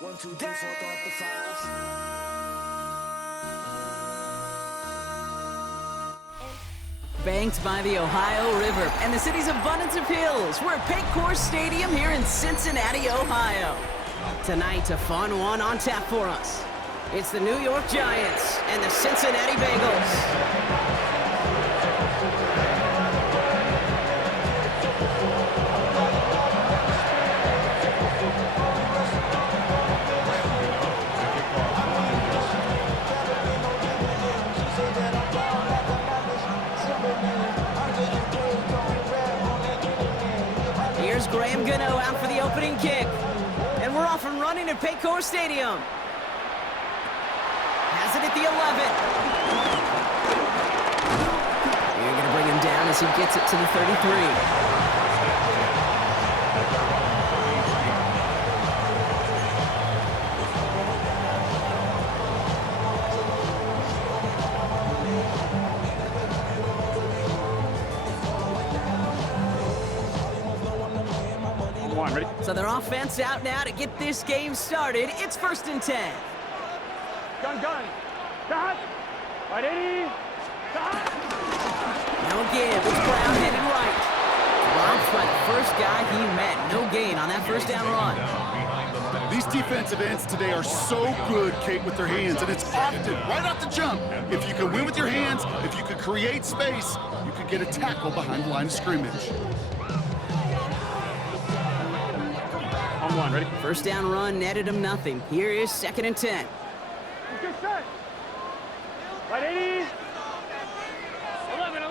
1, 2, 3, 4, throw up the fives. Banked by the Ohio River and the city's abundance of hills, we're at Paycor Stadium here in Cincinnati, Ohio. Tonight, a fun one on tap for us. It's the New York Giants and the Cincinnati Bengals. Here's Graham Gano out for the opening kick. And we're off and running at Paycor Stadium. Has it at the 11. You're going to bring him down as he gets it to the 33. So their offense out now to get this game started. It's 1st and 10. Gun. Stop. Right 80. Stop. Now again, it's Brown headed right. Drops by the first guy he met. No gain on that first down run. These defensive ends today are so good, Kate, with their hands, and it's often right off the jump. If you can win with your hands, if you can create space, you can get a tackle behind the line of scrimmage. On one, ready? First down run netted him nothing. Here is 2nd and 10. Get set. Right 80. 11.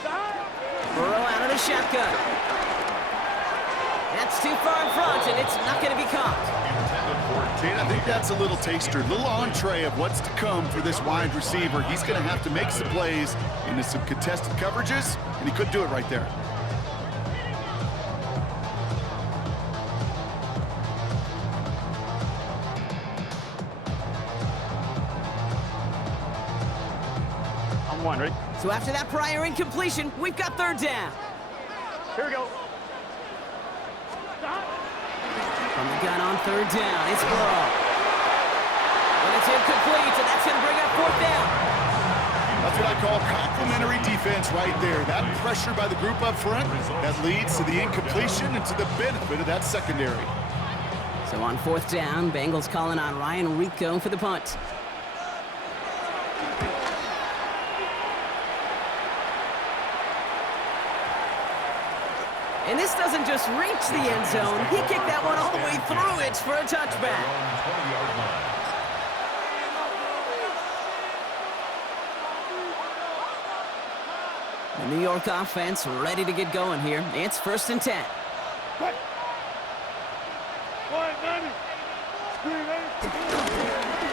Stop. Burrow out of the shotgun. That's too far in front, and it's not going to be caught. Kate, I think that's a little taster, a little entree of what's to come for this wide receiver. He's going to have to make some plays into some contested coverages, and he could do it right there. One, ready? So after that prior incompletion, we've got 3rd down. Here we go. Stop. From the gun on 3rd down, it's Burrow. And it's incomplete, and that's going to bring up 4th down. That's what I call complementary defense right there. That pressure by the group up front, that leads to the incompletion and to the benefit of that secondary. So on 4th down, Bengals calling on Ryan Rico for the punt. And this doesn't just reach the end zone. He kicked that one all the way through it for a touchback. The New York offense ready to get going here. It's 1st and 10.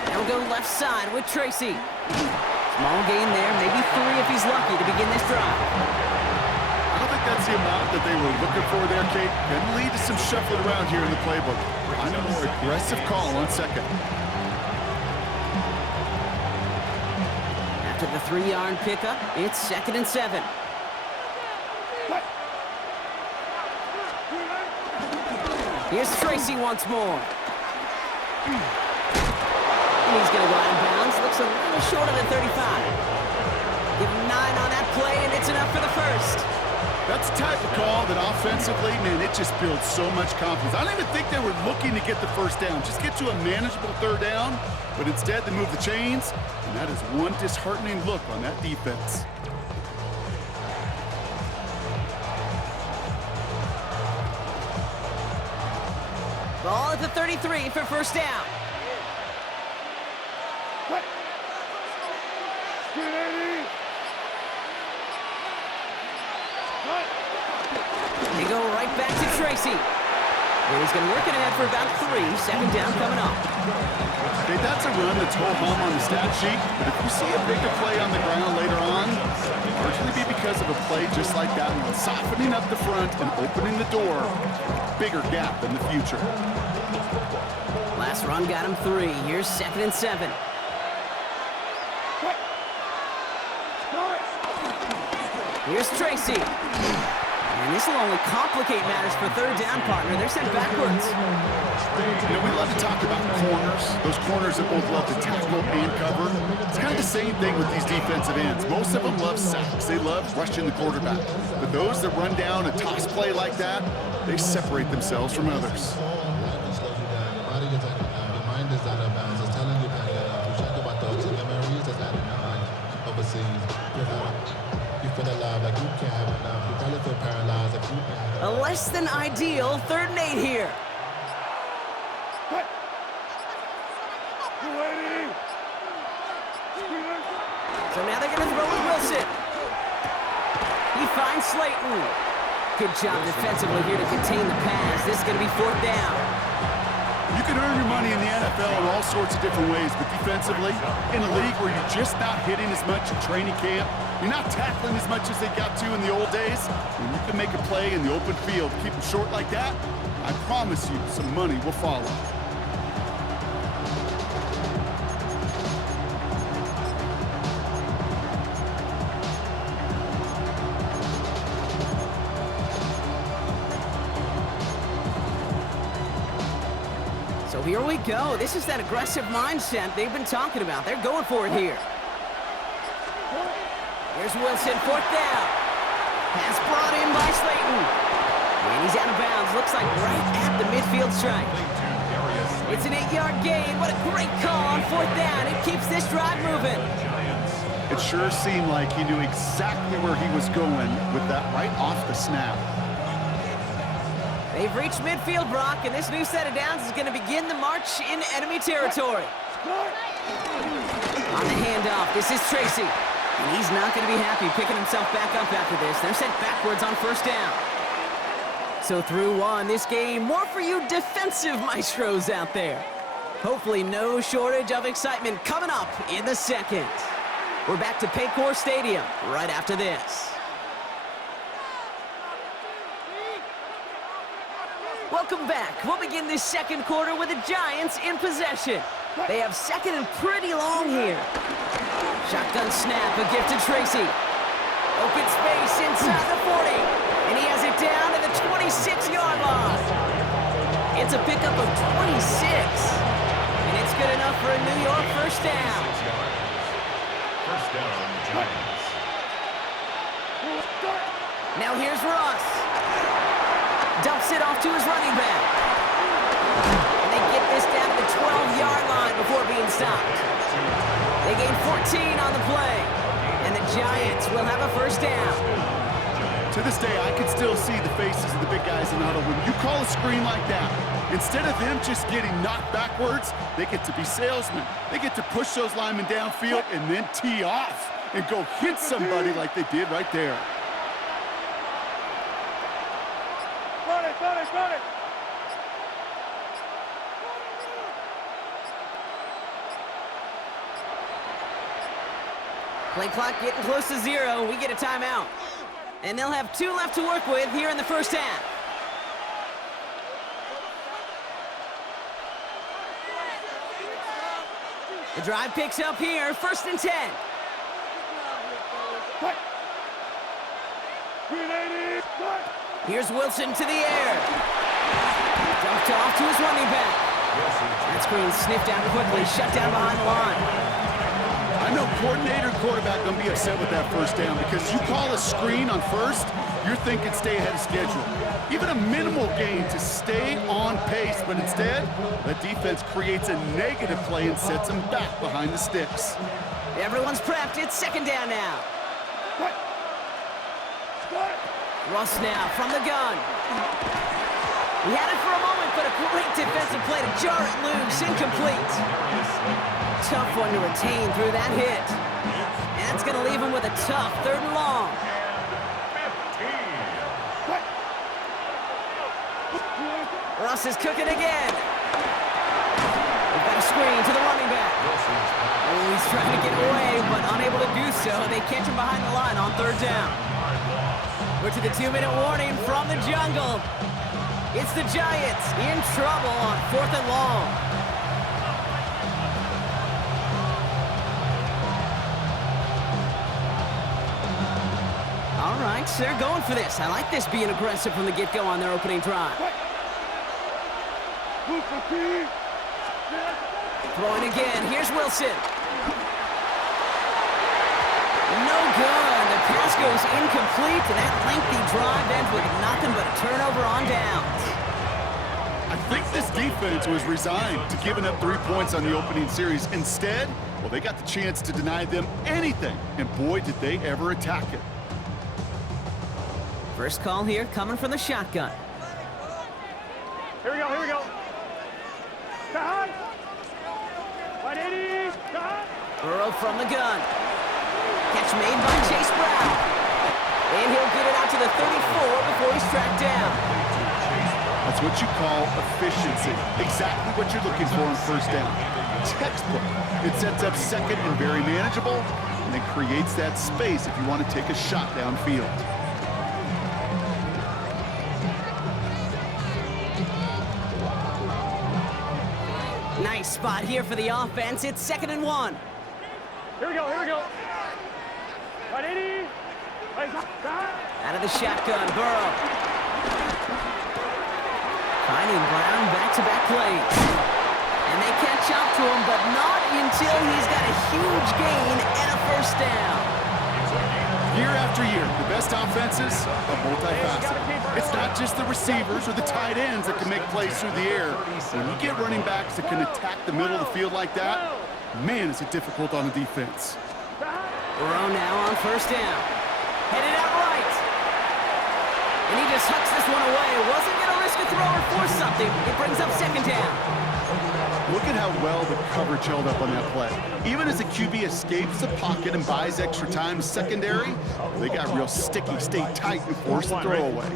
Now we'll go left side with Tracy. Small gain there, maybe 3 if he's lucky to begin this drive. That's the amount that they were looking for there, Kate. Can lead to some shuffling around here in the playbook. Find a more aggressive call on 2nd. After the 3-yard pickup, it's 2nd and 7. Here's Tracy once more. And he's going to go out of bounds. Looks a little short of the 35. Give him 9 on that play, and it's enough for the 1st. That's the type of call that offensively, man, it just builds so much confidence. I don't even think they were looking to get the 1st down. Just get to a manageable 3rd down, but instead they move the chains, and that is one disheartening look on that defense. Ball at the 33 for 1st down. They go right back to Tracy. And he's going to work it ahead for about 3. 2nd down coming up. Okay, that's a run that's ho-hum on the stat sheet, but if you see a bigger play on the ground later on, it'll largely be because of a play just like that one, softening up the front and opening the door for a bigger gap in the future. Last run got him 3. Here's 2nd and 7. Here's Tracy. And this will only complicate matters for 3rd down, partner. They're sent backwards. love to talk about corners, those corners that both love to tackle and cover. It's kind of the same thing with these defensive ends. Most of them love sacks. They love rushing the quarterback. But those that run down a toss play like that, they separate themselves from others. A less than ideal 3rd and 8 here. So now they're going to throw with Wilson. He finds Slayton. Good job defensively here to contain the pass. This is going to be 4th down. You can earn your money in the NFL in all sorts of different ways, but defensively, in a league where you're just not hitting as much in training camp, you're not tackling as much as they got to in the old days, when you can make a play in the open field, keep them short like that, I promise you some money will follow. So here we go. This is that aggressive mindset they've been talking about. They're going for it here. Here's Wilson, 4th down. Pass brought in by Slayton. And he's out of bounds. Looks like right at the midfield stripe. It's an 8-yard gain. What a great call on 4th down. It keeps this drive moving. It sure seemed like he knew exactly where he was going with that right off the snap. They've reached midfield, Brock, and this new set of downs is going to begin the march in enemy territory. On the handoff, this is Tracy. And he's not going to be happy picking himself back up after this. They're sent backwards on 1st down. So through 1, this game, more for you defensive maestros out there. Hopefully no shortage of excitement coming up in the 2nd. We're back to Paycor Stadium right after this. Welcome back. We'll begin this 2nd quarter with the Giants in possession. They have 2nd and pretty long here. Shotgun snap, a gift to Tracy. Open space inside the 40. And he has it down to the 26-yard line. It's a pickup of 26. And it's good enough for a New York 1st down. First down, Giants. Now here's Russ. Dumps it off to his running back. And they get this down to the 12-yard line before being stopped. They gain 14 on the play. And the Giants will have a 1st down. To this day, I can still see the faces of the big guys in the huddle. When you call a screen like that, instead of them just getting knocked backwards, they get to be salesmen. They get to push those linemen downfield and then tee off and go hit somebody like they did right there. Run it! Play clock getting close to 0. We get a timeout. And they'll have 2 left to work with here in the 1st half. The drive picks up here, 1st and 10. Here's Wilson to the air. Dumped off to his running back. That screen sniffed out quickly, shut down behind the line. I know coordinator and quarterback going to be upset with that 1st down because you call a screen on 1st, you're thinking stay ahead of schedule. Even a minimal gain to stay on pace, but instead, the defense creates a negative play and sets them back behind the sticks. Everyone's prepped. It's 2nd down now. Russ now from the gun. He had it for a moment, but a great defensive play to jar it loose. Incomplete. Tough one to retain through that hit. And that's going to leave him with a tough 3rd and long. Russ is cooking again. We've got a screen to the running back. Oh, he's trying to get away, but unable to do so. They catch him behind the line on 3rd down. We're to the 2-minute warning from the jungle. It's the Giants in trouble on 4th and long. All right, so they're going for this. I like this being aggressive from the get-go on their opening drive. Throwing again. Here's Wilson. No good. The pass goes incomplete, and that lengthy drive ends with nothing but a turnover on downs. I think this defense was resigned to giving up 3 points on the opening series. Instead, well, they got the chance to deny them anything, and boy, did they ever attack it. First call here coming from the shotgun. Here we go, here we go. Cut. 180. Cut. Burrow from the gun. Catch made by Chase Brown. And he'll get it out to the 34 before he's tracked down. That's what you call efficiency. Exactly what you're looking for on first down. Textbook. It sets up second and very manageable, and it creates that space if you want to take a shot downfield. Nice spot here for the offense. It's 2nd and 1. Here we go, here we go. 180. Out of the shotgun, Burrow. Finding Brown back-to-back plays. And they catch up to him, but not until he's got a huge gain and a first down. Year after year, the best offenses are multifaceted. It's not just the receivers or the tight ends that can make plays through the air. When you get running backs that can attack the middle of the field like that, man, is it difficult on the defense. Burrow now on first down. Headed out right. And he just hucks this one away. Wasn't going to risk a throw or force something. It brings up 2nd down. Look at how well the coverage held up on that play. Even as the QB escapes the pocket and buys extra time secondary, they got real sticky, stay tight, and force the throw away.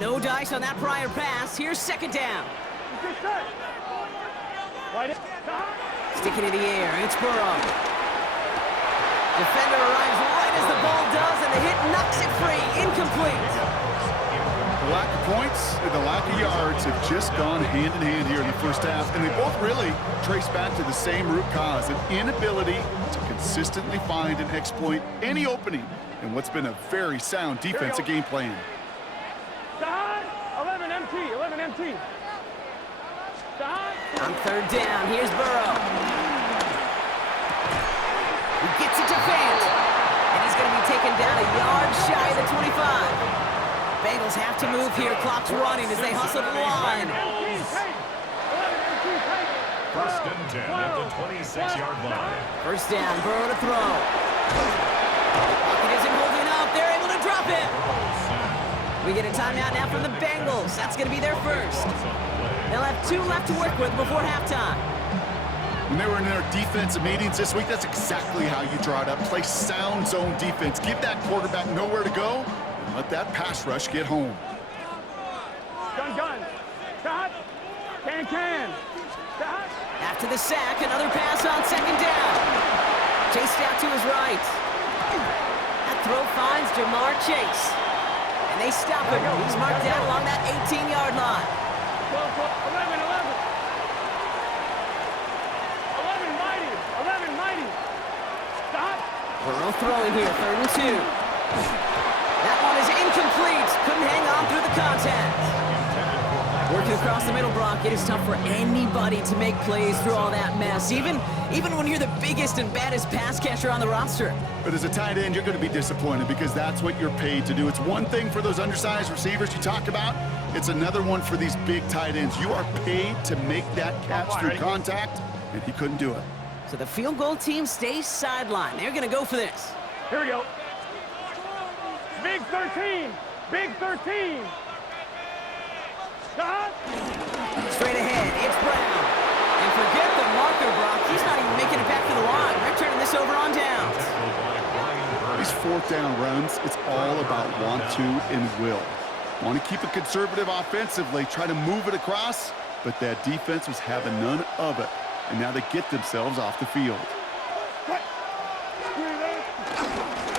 No dice on that prior pass. Here's 2nd down. Sticking in the air. It's Burrow. Defender arrives right as the ball does, and the hit knocks it free. Incomplete. The lack of points and the lack of yards have just gone hand in hand here in the first half, and they both really trace back to the same root cause, an inability to consistently find and exploit any opening in what's been a very sound defensive game plan. 11 MT, 11 MT. On 3rd down, here's Burrow. He gets it to Fant, and he's going to be taken down a yard shy of the 25. Bengals have to move here. Clock's running as they hustle the line. 1st and 10 at the 26-yard line. First down, Burrow to throw. Pocket isn't holding up. They're able to drop it. We get a timeout now from the Bengals. That's going to be their first. They'll have 2 left to work with before halftime. When they were in their defensive meetings this week, that's exactly how you draw it up. Play sound zone defense. Give that quarterback nowhere to go. Let that pass rush get home. Gun. Cut. Can. Cut. After the sack, another pass on 2nd down. Chased out to his right. That throw finds Jamar Chase. And they stop him. He's marked down along that 18-yard line. 11 mighty. Stop. Burrow throwing here, 3rd and 2. That one is incomplete. Couldn't hang on through the contact. Working across the middle, Brock, it is tough for anybody to make plays through all that mess, even when you're the biggest and baddest pass catcher on the roster. But as a tight end, you're going to be disappointed because that's what you're paid to do. It's one thing for those undersized receivers you talk about. It's another one for these big tight ends. You are paid to make that catch through contact, and he couldn't do it. So the field goal team stays sidelined. They're going to go for this. Here we go. Big 13. Cut. Straight ahead, it's Brown. And forget the marker, Brock. He's not even making it back to the line. They're turning this over on downs. These 4th down runs, it's all about want to and will. Want to keep it conservative offensively, try to move it across, but that defense was having none of it. And now they get themselves off the field.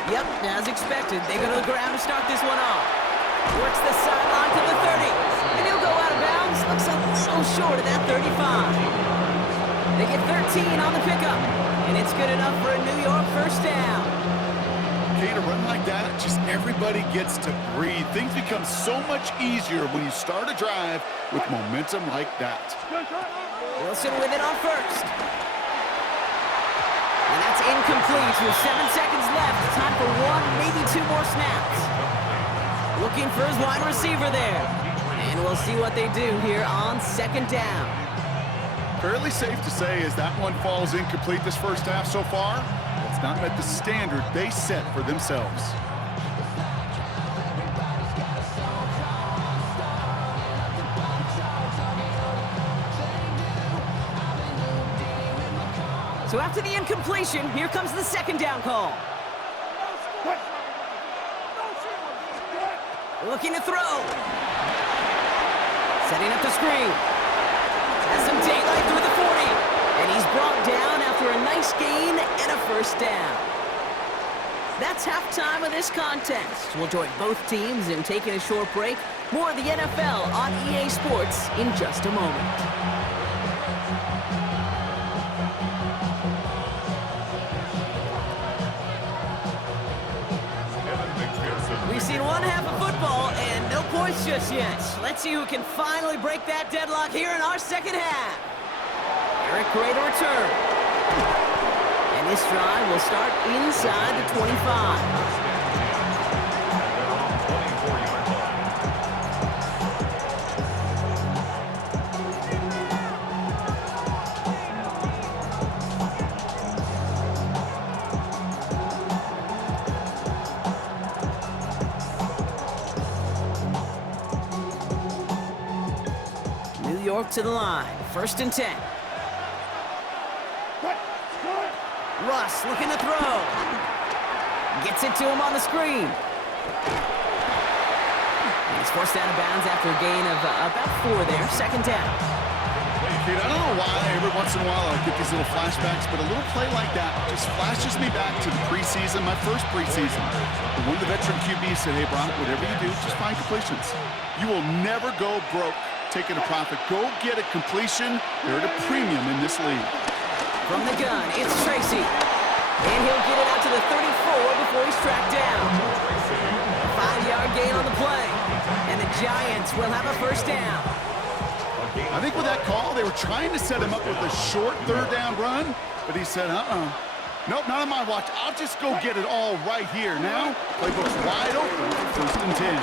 Yep, as expected, they go to the ground to start this one off. Works the sideline to the 30, and he'll go out of bounds. Looks a little short of that 35. They get 13 on the pickup, and it's good enough for a New York first down. Okay, to run like that, just everybody gets to breathe. Things become so much easier when you start a drive with momentum like that. Wilson with it on first. And that's incomplete with 7 seconds left. Time for one, maybe two more snaps. Looking for his wide receiver there. And we'll see what they do here on second down. Fairly safe to say as that one falls incomplete this first half so far, it's not met the standard they set for themselves. So after the incompletion, here comes the second down call. Looking to throw. Setting up the screen. Has some daylight through the 40. And he's brought down after a nice gain and a first down. That's halftime of this contest. We'll join both teams in taking a short break. More of the NFL on EA Sports in just a moment. We've seen one half of football and no points just yet. Let's see who can finally break that deadlock here in our second half. Eric Gray to return. And this drive will start inside the 25. To the line, 1st and 10. Russ looking to throw. Gets it to him on the screen. And he's forced out of bounds after a gain of about 4 there. 2nd down. Kid, I don't know why every once in a while I get these little flashbacks, but a little play like that just flashes me back to the preseason, my first preseason. One of the veteran QBs said, hey, Brock, whatever you do, just find completions. You will never go broke taking a profit. Go get a completion. They're at a premium in this league. From the gun, it's Tracy. And he'll get it out to the 34 before he's tracked down. 5-yard gain on the play. And the Giants will have a first down. I think with that call, they were trying to set him up with a short 3rd down run, but he said, nope, not on my watch. I'll just go get it all right here. Now, playbook's wide open for 1st and 10.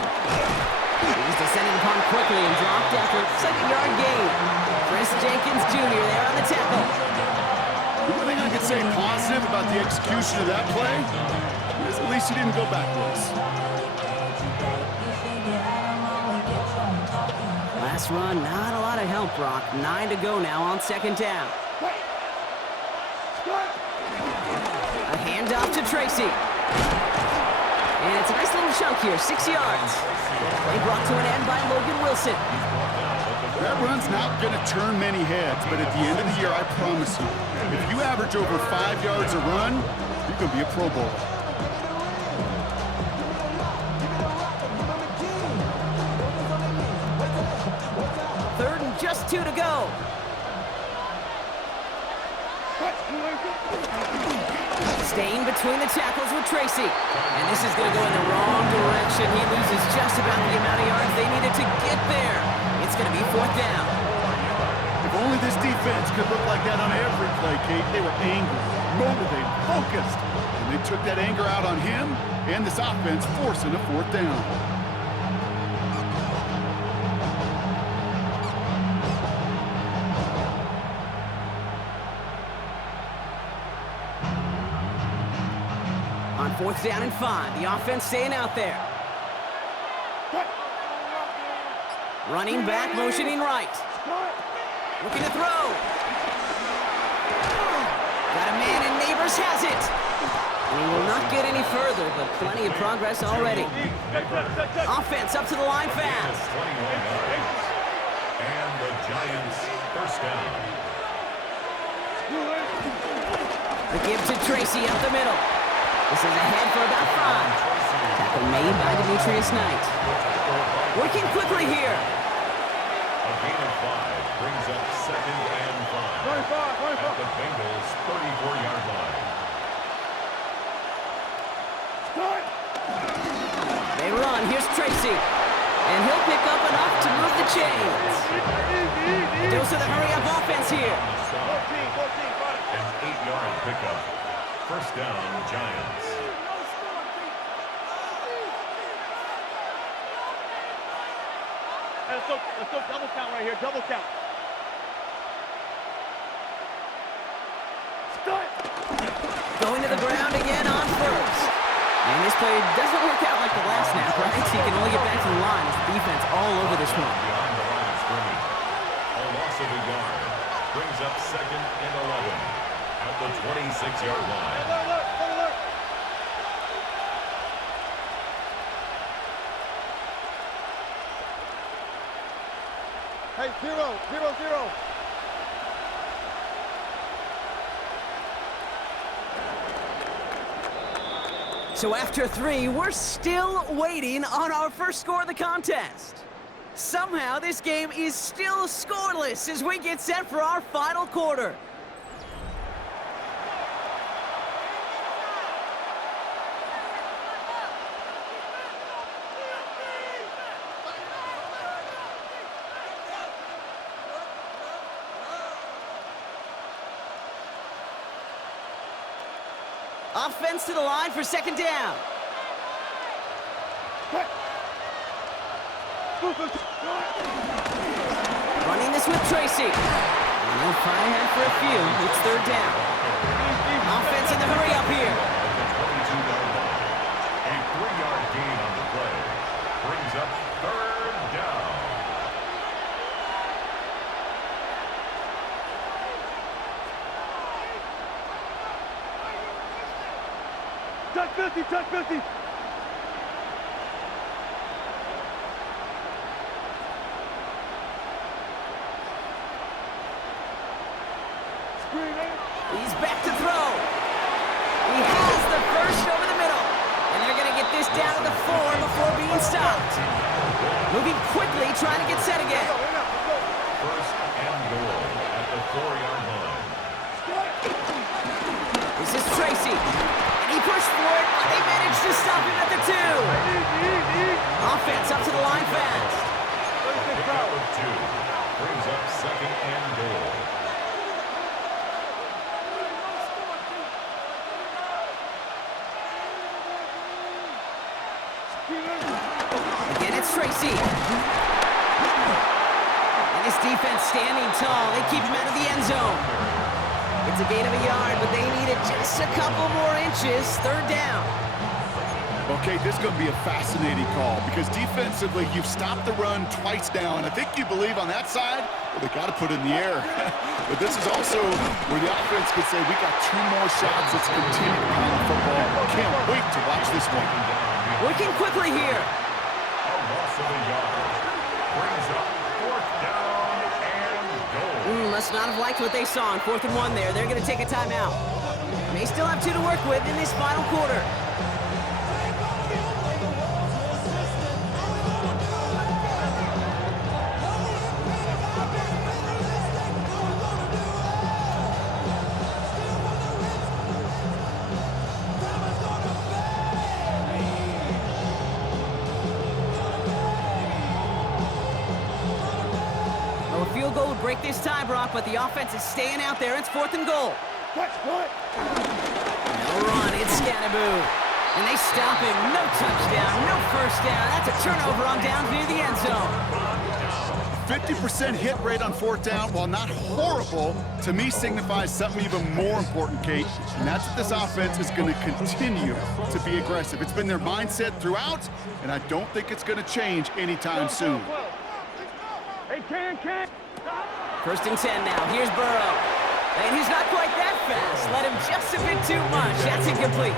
He's descended upon quickly and dropped after a 2nd-yard gain. Chris Jenkins Jr. there on the tackle. The only thing I could say positive about the execution of that play is at least he didn't go backwards. Last run, not a lot of help, Brock. 9 to go now on 2nd down. A handoff to Tracy. And it's a nice little chunk here, 6 yards. Play brought to an end by Logan Wilson. That run's not going to turn many heads, but at the end of the year, I promise you, if you average over 5 yards a run, you're going to be a Pro Bowler. Third and just 2 to go. Staying between the tackles with Tracy. And this is going to go in the wrong direction. He loses just about the amount of yards they needed to get there. It's going to be 4th down. If only this defense could look like that on every play, Kate. They were angry, motivated, focused. And they took that anger out on him and this offense, forcing a 4th down. On 4th down and 5, the offense staying out there. Running back, motioning right. Looking to throw. Got a man and Neighbors has it. And he will not get any further, but plenty of progress already. Offense up to the line fast. And the Giants first down. The give to Tracy up the middle. This is ahead for about 5. Tackle made by Demetrius Knight. Working quickly here. A gain of 5 brings up 2nd and 5 at the Bengals 34-yard line. They run. Here's Tracy. And he'll pick up enough to move the chains. Dose of the hurry-up offense here. An 8-yard pickup. First down, Giants. Let's go double count right here, double count. Going to the ground again on first. And this play doesn't work out like the last snap, right? He can only get back to the line as the defense all over this one. Beyond the line of scrimmage. A loss of a yard. Brings up 2nd and 11 at the 26-yard line. Hey, 0-0-0. So after 3, we're still waiting on our first score of the contest. Somehow this game is still scoreless as we get set for our final quarter. Offense to the line for 2nd down. Running this with Tracy. And they'll fire ahead for a few. It's 3rd down. Offense in the hurry up here. A 3-yard gain on the play. Brings up 3rd down. Touch 50, touch 50. He's back to throw. He has the first over the middle. And they're going to get this down to the 4 before being stopped. Moving quickly, trying to get set again. First and goal at the 4-yard line. This is Tracy. And he pushed for it, but they managed to stop him at the 2. Offense up to the line fast. Pickup of 2. Brings up 2nd and goal. Again, it's Tracy. And this defense standing tall. They keep him out of the end zone. It's a gain of a yard, but they needed just a couple more inches. 3rd down. Okay, this is going to be a fascinating call because defensively, you've stopped the run twice now, and I think you believe on that side, well, they got to put it in the air. But this is also where the offense could say, we got 2 more shots. Let's continue to pound the football. Can't wait to watch this one. Working quickly here. A loss of a yard. Brings up 4th down and goal. Must not have liked what they saw on 4th and 1 there. They're going to take a timeout. May still have 2 to work with in this final quarter. Field goal would break this tie, Brock, but the offense is staying out there. It's 4th and goal. No run, it's Scannaboo. And they stop him. No touchdown, no first down. That's a turnover on downs near the end zone. 50% hit rate on 4th down, while not horrible, to me signifies something even more important, Kate, and that's that this offense is going to continue to be aggressive. It's been their mindset throughout, and I don't think it's going to change anytime soon. Hey, can. 1st and 10 now. Here's Burrow. And he's not quite that fast. Let him just a bit too much. That's incomplete.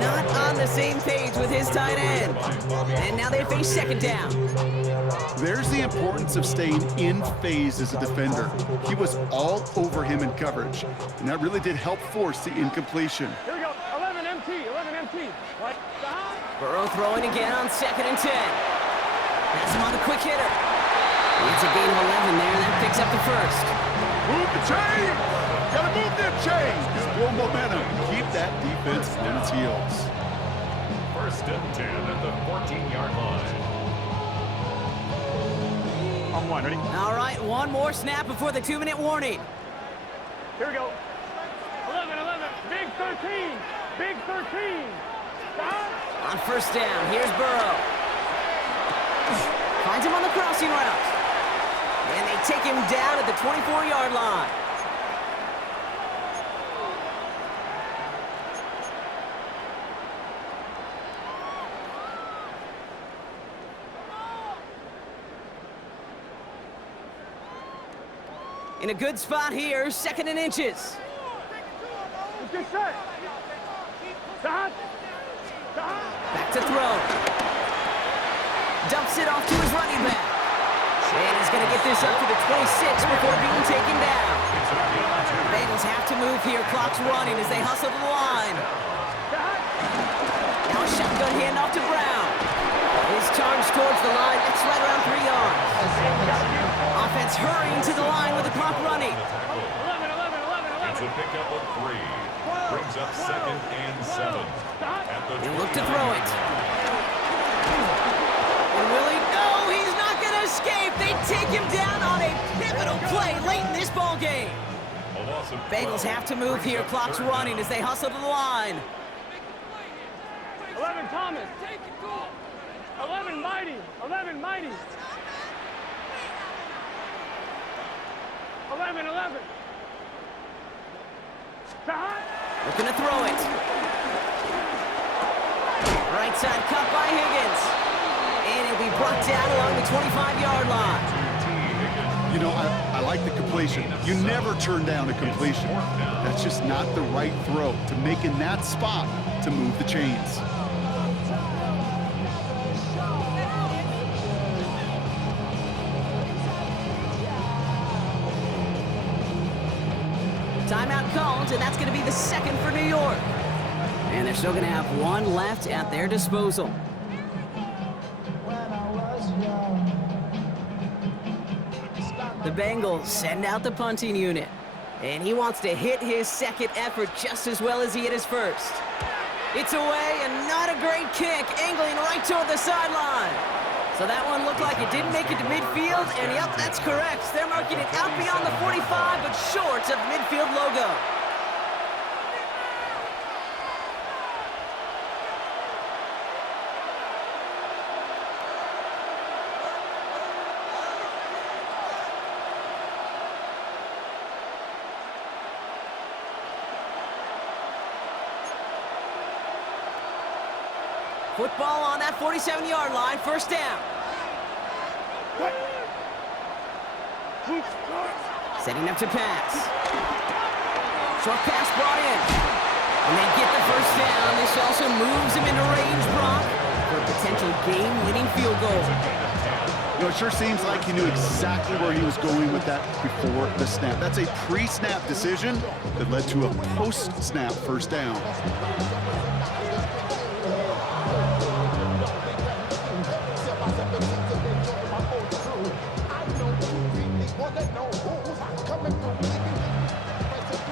Not on the same page with his tight end. And now they face 2nd down. There's the importance of staying in phase as a defender. He was all over him in coverage, and that really did help force the incompletion. Here we go. 11 MT. Burrow throwing again on 2nd and 10. Pass him on the quick hitter. It's a gain of 11 there. That picks up the 1st. Move the chain! Gotta move them chains! Just build momentum. Keep that defense on its heels. 1st and 10 at the 14-yard line. On one, ready? All right, one more snap before the 2-minute warning. Here we go. 11, 11. Big 13. Big 13. On first down, here's Burrow. Finds him on the crossing route. And they take him down at the 24-yard line. In a good spot here, 2nd and inches. Get set. Stop. Back to throw. Dumps it off to his running back. And he's going to get this up to the 26 before being taken down. Bengals have to move here. Clock's running as they hustle to the line. Now a shotgun handoff to Brown. His charge towards the line. That's right around 3 yards. Offense hurrying to the line with the clock running. 11, 11, 11, 11. It's a pickup of 3. Brings up 2nd and 7. They look to throw it. And will he? No, he's not going to escape. They take him down on a pivotal play late in this ball game. Bengals have to move here. Clock's running as they hustle to the line. 11, Thomas. 11, Mighty. 11, Mighty. 11, 11. Looking to throw it. Right side cut by Higgins. And he'll be brought down along the 25-yard line. You know, I like the completion. You never turn down a completion. That's just not the right throw to make in that spot to move the chains. Timeout called, and that's going to be the 2nd for New York. And they're still going to have 1 left at their disposal. The Bengals send out the punting unit. And he wants to hit his 2nd effort just as well as he hit his 1st. It's away, and not a great kick, angling right toward the sideline. So that one looked like it didn't make it to midfield, and yep, that's correct. They're marking it out beyond the 45, but short of the midfield logo. Football on that 47-yard line, first down. Setting up to pass. Short pass brought in. And they get the first down. This also moves him into range, Brock, for a potential game-winning field goal. You know, it sure seems like he knew exactly where he was going with that before the snap. That's a pre-snap decision that led to a post-snap first down.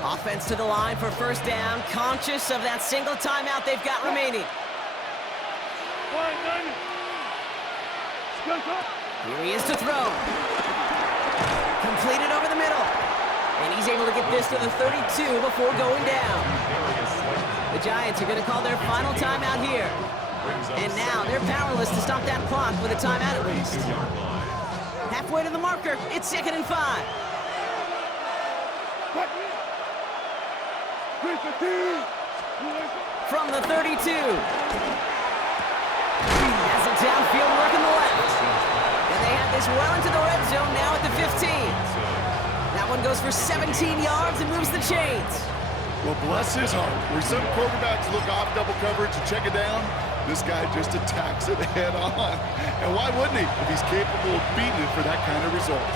Offense to the line for first down, conscious of that single timeout they've got remaining. Here he is to throw. Completed over the middle. And he's able to get this to the 32 before going down. The Giants are going to call their final timeout here. And now they're powerless to stop that clock with a timeout at least. Halfway to the marker, it's 2nd and 5. From the 32. Has it downfield working the left. And they have this well into the red zone now at the 15. That one goes for 17 yards and moves the chains. Well, bless his heart. Where some quarterbacks look off double coverage and check it down, this guy just attacks it head on. And why wouldn't he if he's capable of beating it for that kind of result?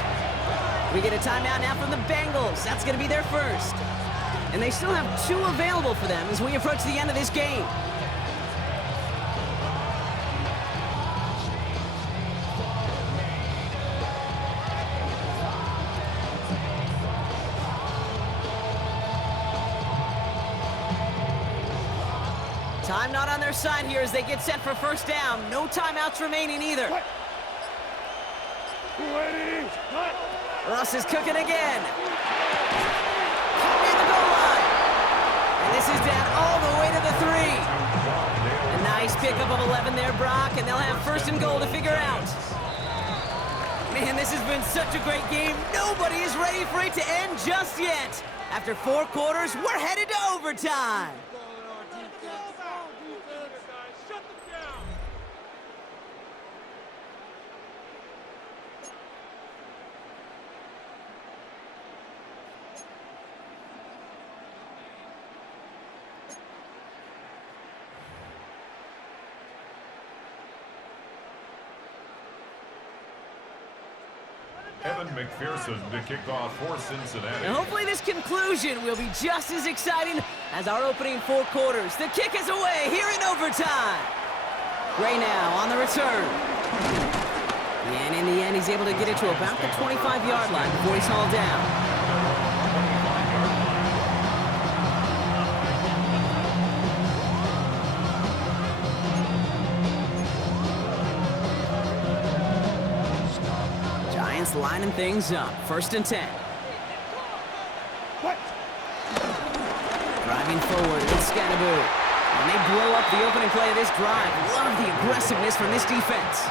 We get a timeout now from the Bengals. That's going to be their first. And they still have 2 available for them as we approach the end of this game. Time not on their side here as they get set for first down. No timeouts remaining either. Ready? Russ is cooking again. Caught near the goal line. And this is down all the way to the 3. A nice pickup of 11 there, Brock, and they'll have first and goal to figure out. Man, this has been such a great game. Nobody is ready for it to end just yet. After 4 quarters, we're headed to overtime. Evan McPherson to kick off for Cincinnati. And hopefully this conclusion will be just as exciting as our opening 4 quarters. The kick is away here in overtime. Gray now on the return. And in the end, he's able to get it to about the 25-yard line before he's hauled down. Lining things up. First and 10. Driving forward with Scatterboot. And they blow up the opening play of this drive. Love the aggressiveness from this defense.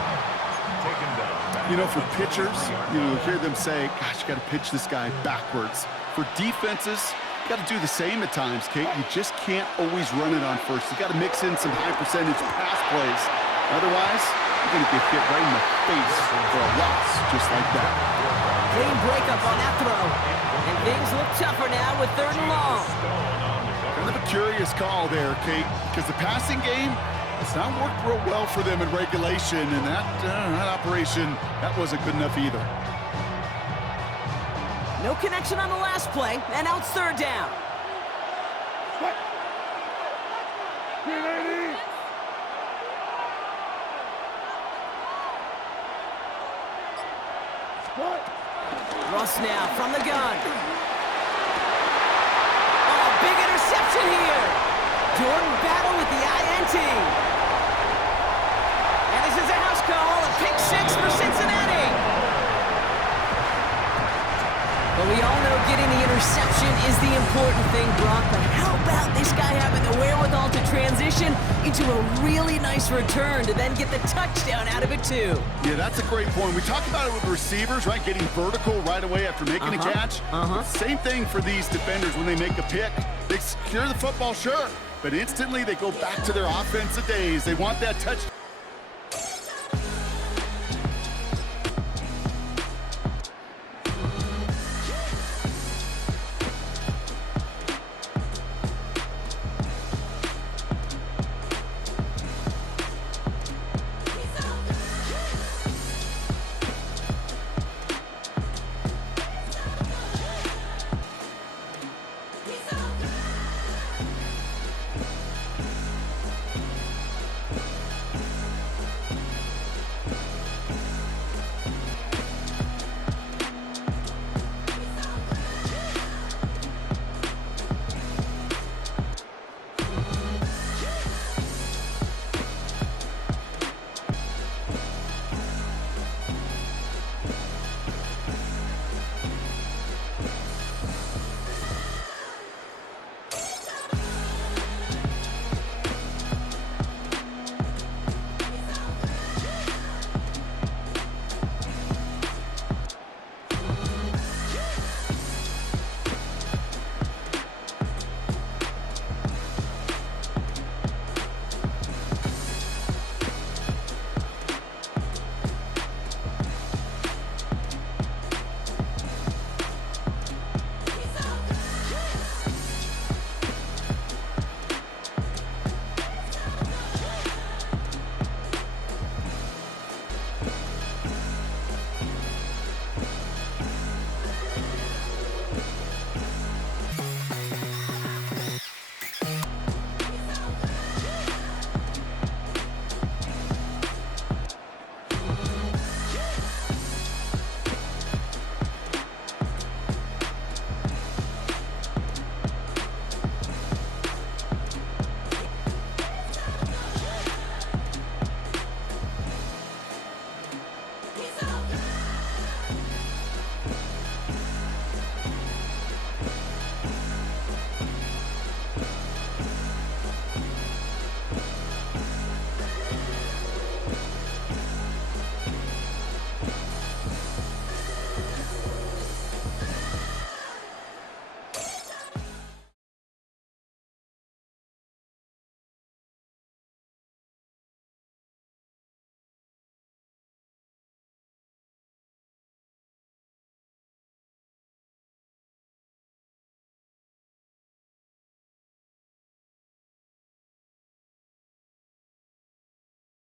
You know, for pitchers, you hear them say, gosh, you got to pitch this guy backwards. For defenses, you got to do the same at times, Kate. You just can't always run it on first. You got to mix in some high percentage pass plays. Otherwise, you're going to get hit right in the face for a loss, just like that. Clean breakup on that throw. And things look tougher now with 3rd and long. Kind of a curious call there, Kate, because the passing game has not worked real well for them in regulation, and that operation, that wasn't good enough either. No connection on the last play, and now it's 3rd down. Russ now from the gun. Oh, big interception here. Jordan Battle with the INT. And this is a house call, a pick 6 for Cincinnati. But we all know getting the interception is the important thing, Brock. But how about this guy having the wherewithal to transition into a really nice return to then get the touchdown out of it, too? Yeah, that's a great point. We talk about it with receivers, right? Getting vertical right away after making a catch. Same thing for these defenders when they make a pick. They secure the football, sure, but instantly they go back to their offensive days. They want that touchdown.